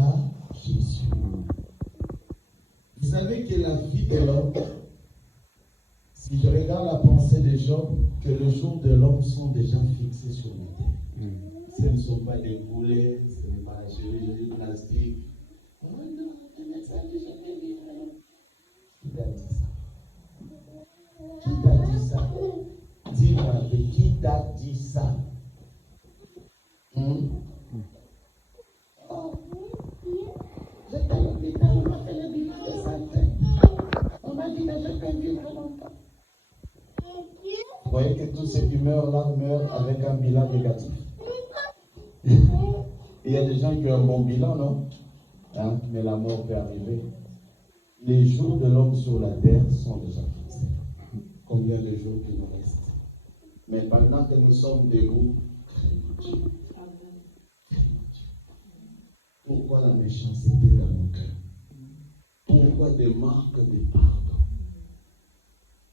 à Jésus. Vous savez que la vie de l'homme, si je regarde la pensée des gens, que les jours de l'homme sont déjà fixés sur la terre. Ce ne sont pas des boulets, ce n'est pas la chirurgie plastique. Oh non, le médecin dit jamais vivre. Qui t'a dit ça? Qui t'a dit ça? Dis-moi, qui t'a dit ça? Oh, j'étais à l'hôpital, on m'a fait le bilan de santé. On m'a dit que je peux vivre longtemps. Vous voyez que tous ceux qui meurent là meurent avec un bilan négatif. Il y a des gens qui ont un bon bilan, non? Hein? Mais la mort peut arriver. Les jours de l'homme sur la terre sont déjà fixés. Combien de jours il nous reste? Mais pendant que nous sommes debout, pourquoi la méchanceté dans nos cœurs? Pourquoi des marques de pardon?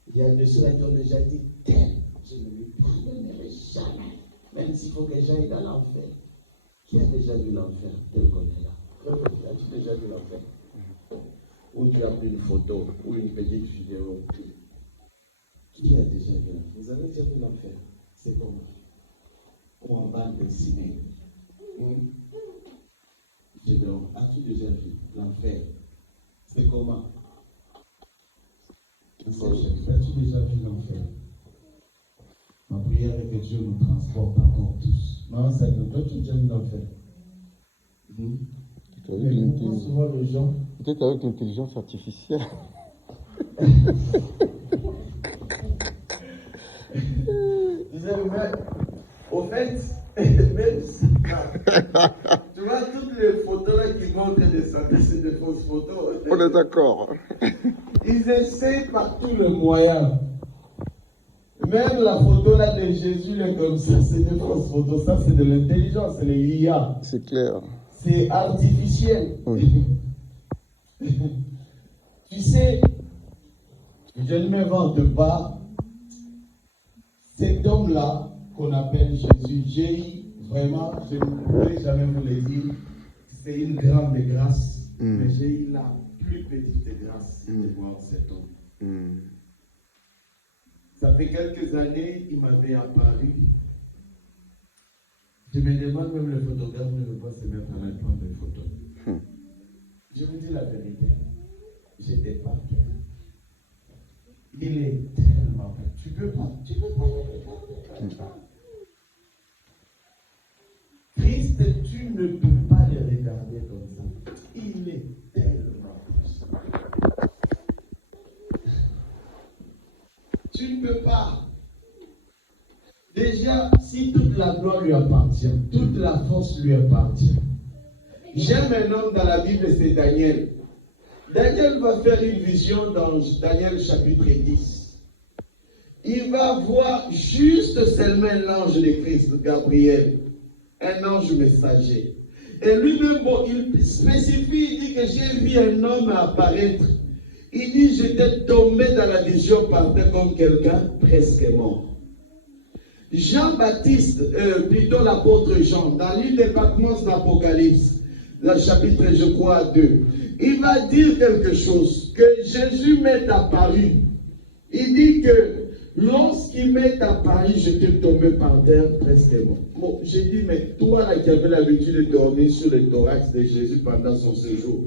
Il y a de ceux qui ont déjà dit, je ne lui pardonnerai jamais, même s'il faut que j'aille dans l'enfer. Qui a déjà vu l'enfer tel qu'on est là? As-tu déjà vu l'enfer? Ou tu as pris une photo ou une petite vidéo? Qui a déjà vu l'enfer? Vous avez déjà vu l'enfer? C'est comment? Ou en bande dessinée? As-tu déjà vu l'enfer? C'est comment? As-tu déjà vu l'enfer? Ma prière est que Dieu nous transporte encore tous. Non, c'est que toi, tu as déjà vu l'enfer. Peut-être avec l'intelligence artificielle. Vous savez, au fait, même si, tu vois, toutes les photos là qui montrent des santé, c'est des fausses photos. On est d'accord. Ils essaient par tous les moyens. Même la photo là de Jésus, là, comme ça, c'est des fausses photos. Ça, c'est de l'intelligence, c'est les IA. C'est clair. C'est artificiel. Oui. Tu sais, je ne m'invente pas. Cet homme-là, qu'on appelle Jésus, j'ai vraiment, je ne pourrais jamais vous le dire, c'est une grande grâce, mais j'ai eu la plus petite grâce de voir cet homme. Ça fait quelques années, il m'avait apparu. Je me demande même le photographe ne veut pas se mettre à la prendre des photos. Je vous dis la vérité, j'étais pas bien. Il est tellement bien. Tu peux pas le regarder. Christ, tu ne peux pas le regarder comme ça. Il est tellement bien. Tu ne peux pas. Déjà, si toute la gloire lui appartient, toute la force lui appartient. J'aime un homme dans la Bible, c'est Daniel. Daniel va faire une vision dans Daniel chapitre 10. Il va voir juste seulement l'ange de Christ, Gabriel, un ange messager. Et lui-même, bon, il spécifie, il dit que j'ai vu un homme apparaître. Il dit, j'étais tombé dans la vision par terre comme quelqu'un presque mort. Jean-Baptiste, plutôt l'apôtre Jean, dans l'île de Patmos d'Apocalypse, le chapitre, je crois, 2, il va dire quelque chose, que Jésus m'est apparu. Il dit que lorsqu'il m'est apparu, j'étais tombé par terre presque mort. Bon, j'ai dit, mais toi là qui avais l'habitude de dormir sur le thorax de Jésus pendant son séjour,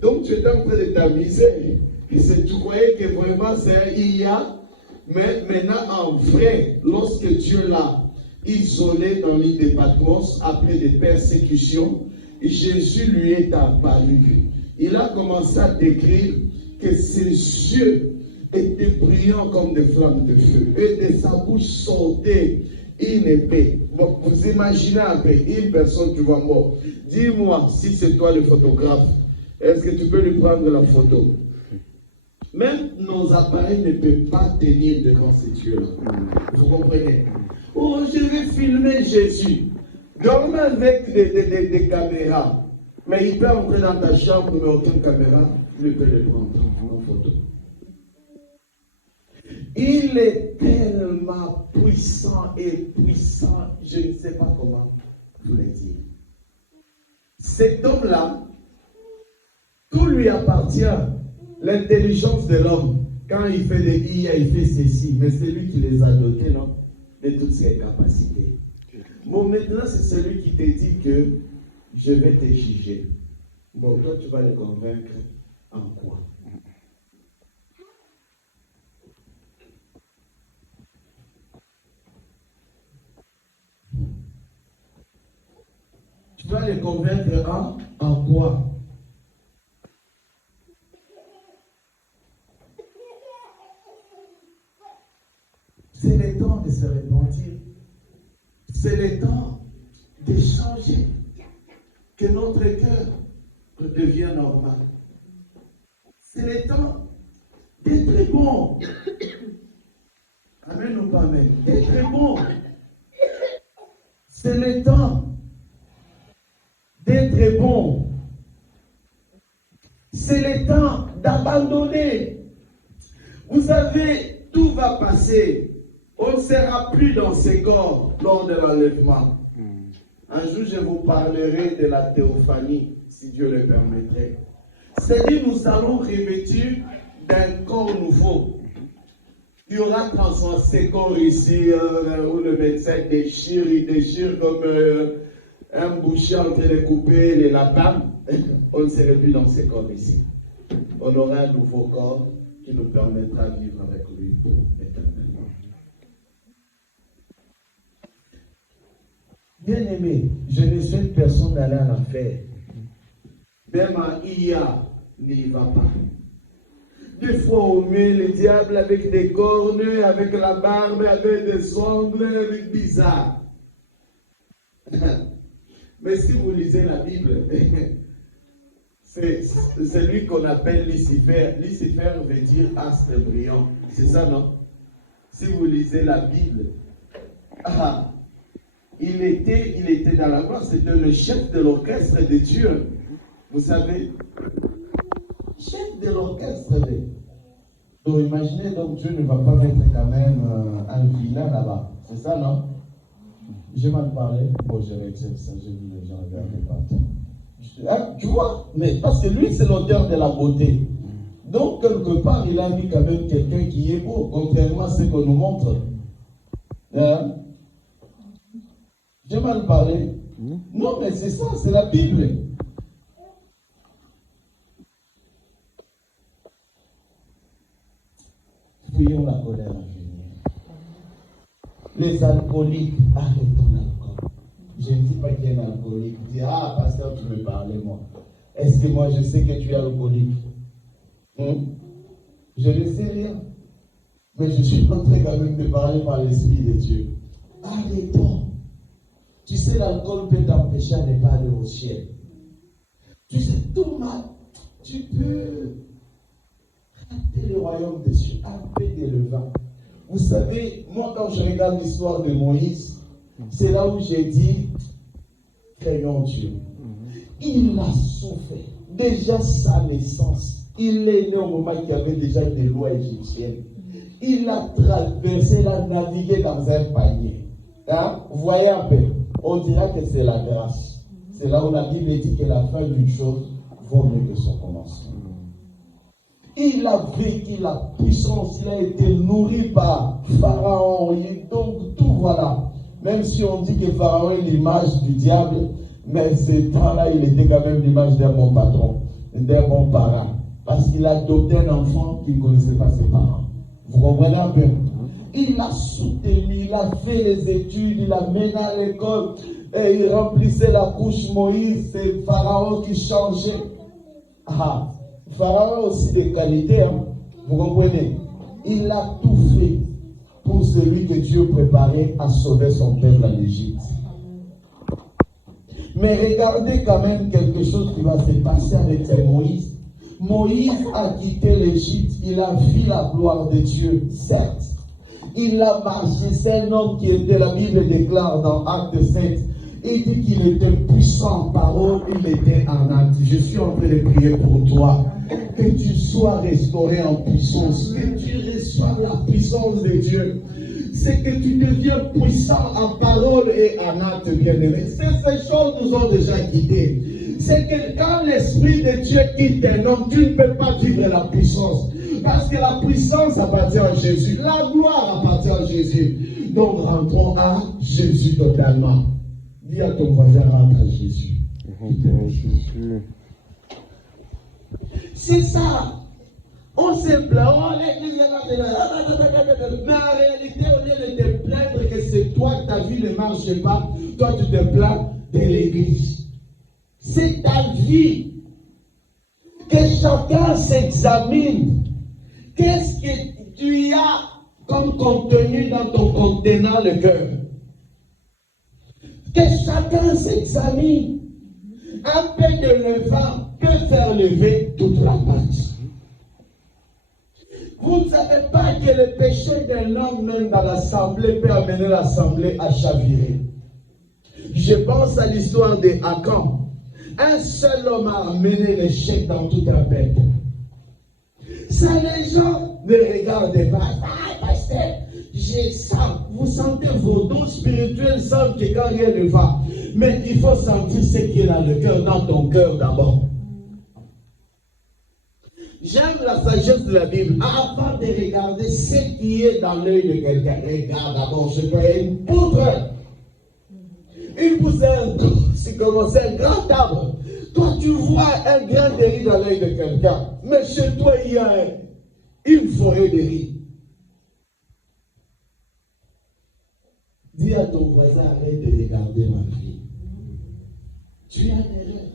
donc tu étais en train de t'amuser. Tu croyais que vraiment c'est un IA, mais maintenant en vrai, lorsque Dieu l'a isolé dans l'île de Patmos après des persécutions, Jésus lui est apparu. Il a commencé à décrire que ses yeux étaient brillants comme des flammes de feu et de sa bouche sortait une épée. Bon, vous imaginez un peu une personne qui va mort. Dis-moi si c'est toi le photographe, est-ce que tu peux lui prendre la photo? Même nos appareils ne peuvent pas tenir devant ces dieux-là. Vous comprenez? Oh, je vais filmer Jésus. Dormez avec des caméras. Mais il peut entrer dans ta chambre, mais aucune caméra ne peut le prendre en photo. Il est tellement puissant et puissant, je ne sais pas comment vous le dire. Cet homme-là, Tout lui appartient. L'intelligence de l'homme, quand il fait des IA, il fait ceci, mais c'est lui qui les a dotés, non? De toutes ses capacités. Bon, maintenant, c'est celui qui te dit que je vais te juger. Bon, toi, tu vas le convaincre en quoi? Tu vas le convaincre en quoi? C'est le temps de se repentir. C'est le temps de changer. Que notre cœur redevienne normal. C'est le temps d'être bon. Amen ou pas amen? D'être bon. C'est le temps d'être bon. C'est le temps d'abandonner. Vous savez, tout va passer. On ne sera plus dans ces corps lors de l'enlèvement. Un jour, je vous parlerai de la théophanie, si Dieu le permettrait. C'est-à-dire, nous allons revêtir d'un corps nouveau. Il y aura transformé ces corps ici, où le médecin déchire, il déchire comme un boucher en train de couper les lapins. On ne serait plus dans ces corps ici. On aura un nouveau corps qui nous permettra de vivre avec lui éternellement. Bien-aimé, je ne souhaite personne d'aller en enfer. Même en IA, n'y va pas. Des fois, on met le diable avec des cornes, avec la barbe, avec des ongles, avec bizarre. Mais si vous lisez la Bible, c'est lui qu'on appelle Lucifer. Lucifer veut dire astre brillant. C'est ça, non? Si vous lisez la Bible, il était dans la gloire, c'était le chef de l'orchestre de Dieu. Vous savez, chef de l'orchestre. Donc imaginez, donc Dieu ne va pas mettre quand même un vilain là-bas. C'est ça, non? J'ai mal parlé. Bon, je retire ça, j'ai vu les gens regarder partout. Tu vois, mais parce que lui, c'est l'auteur de la beauté. Donc, quelque part, il a mis quand même quelqu'un qui est beau, contrairement à ce qu'on nous montre. Hein? J'ai mal parlé. Non, mais c'est ça, c'est la Bible. Fuyons la colère à venir. Les alcooliques, arrêtons l'alcool. Je ne dis pas qu'il y a un alcoolique. Dis, pasteur, tu me parlais, moi. Est-ce que moi, je sais que tu es alcoolique? Je ne sais rien. Mais je suis en train quand même de parler par l'Esprit de Dieu. Arrêtons. Tu sais, l'alcool peut t'empêcher à ne pas aller au ciel. Tu sais, tout mal. Tu peux rater le royaume des cieux, un peu de levain. Vous savez, moi, quand je regarde l'histoire de Moïse, c'est là où j'ai dit, craignons Dieu. Il a souffert. Déjà sa naissance. Il est né au moment qu'il y avait déjà des lois égyptiennes. Il a traversé, il a navigué dans un panier. Hein? Vous voyez un peu? On dira que c'est la grâce. C'est là où la Bible dit que la fin d'une chose vaut mieux que son commencement. Il a vécu la puissance, il a été nourri par Pharaon. Donc tout voilà. Même si on dit que Pharaon est l'image du diable, mais ce temps-là, il était quand même l'image d'un bon patron, d'un bon parent. Parce qu'il a adopté un enfant qui ne connaissait pas ses parents. Vous comprenez un peu? Il a soutenu, il a fait les études, il a mené à l'école, et il remplissait la couche Moïse, c'est Pharaon qui changeait. Pharaon a aussi des qualités, hein? Vous comprenez? Il a tout fait pour celui que Dieu préparait à sauver son peuple en Égypte. Mais regardez quand même quelque chose qui va se passer avec Moïse. Moïse a quitté l'Égypte, il a vu la gloire de Dieu, certes. Il a marché, c'est un homme qui était, la Bible déclare dans Acte 7, il dit qu'il était puissant en parole, il était en acte. Je suis en train de prier pour toi, que tu sois restauré en puissance, que tu reçoives la puissance de Dieu. C'est que tu deviens puissant en parole et en acte, bien-aimé. Ces choses nous ont déjà quittés. c'est que quand l'Esprit de Dieu quitte un homme, tu ne peux pas vivre la puissance. Parce que la puissance appartient à Jésus. La gloire appartient à Jésus. Donc rentrons à Jésus totalement. Dis à ton voisin, rentre à Jésus. Jésus. C'est ça. On se plaint, oh, l'église est... Mais en réalité, au lieu de te plaindre que c'est toi que ta vie ne marche pas, toi tu te plains de l'église. C'est ta vie. Que chacun s'examine. Qu'est-ce que tu as comme contenu dans ton contenant, le cœur? Que chacun s'examine. Un peu de levain peut faire lever toute la pâte. Vous ne savez pas que le péché d'un homme, même dans l'assemblée, peut amener l'assemblée à chavirer. Je pense à l'histoire de Achan. Un seul homme a amené l'échec dans tout un peuple. Ça, les gens ne regardent pas. Ah, pasteur, j'ai ça. Vous sentez vos dons spirituels sentent que quand rien ne va. Mais il faut sentir ce qui est dans le cœur, dans ton cœur d'abord. J'aime la sagesse de la Bible. Avant de regarder ce qui est dans l'œil de quelqu'un, regarde d'abord, je peux une poutre. Une poutre, c'est comme c'est un grand arbre. Toi, tu vois un grain de riz dans l'œil de quelqu'un. Mais chez toi, il y a une forêt de riz. Dis à ton voisin, arrête de regarder ma vie. Tu as des rêves.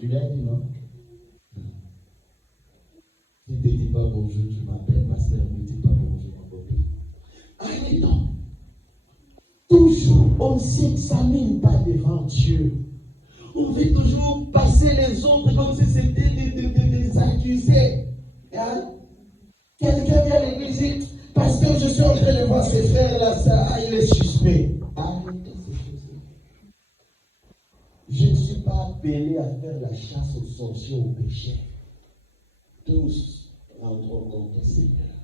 Tu l'as dit, non? Si tu ne dis pas bonjour, tu m'appelles, ma soeur, ne dis pas bonjour, ma copine. Arrêtons. Toujours, on ne s'examine pas devant Dieu. On veut toujours passer les autres comme si c'était des accusés. Hein? Quelqu'un vient à l'église, parce que je suis en train de voir ses frères là, ça, il est suspect. Arrêtez ces choses. Je ne suis pas appelé à faire la chasse aux sorciers, aux péchés. Tous rendront compte au Seigneur.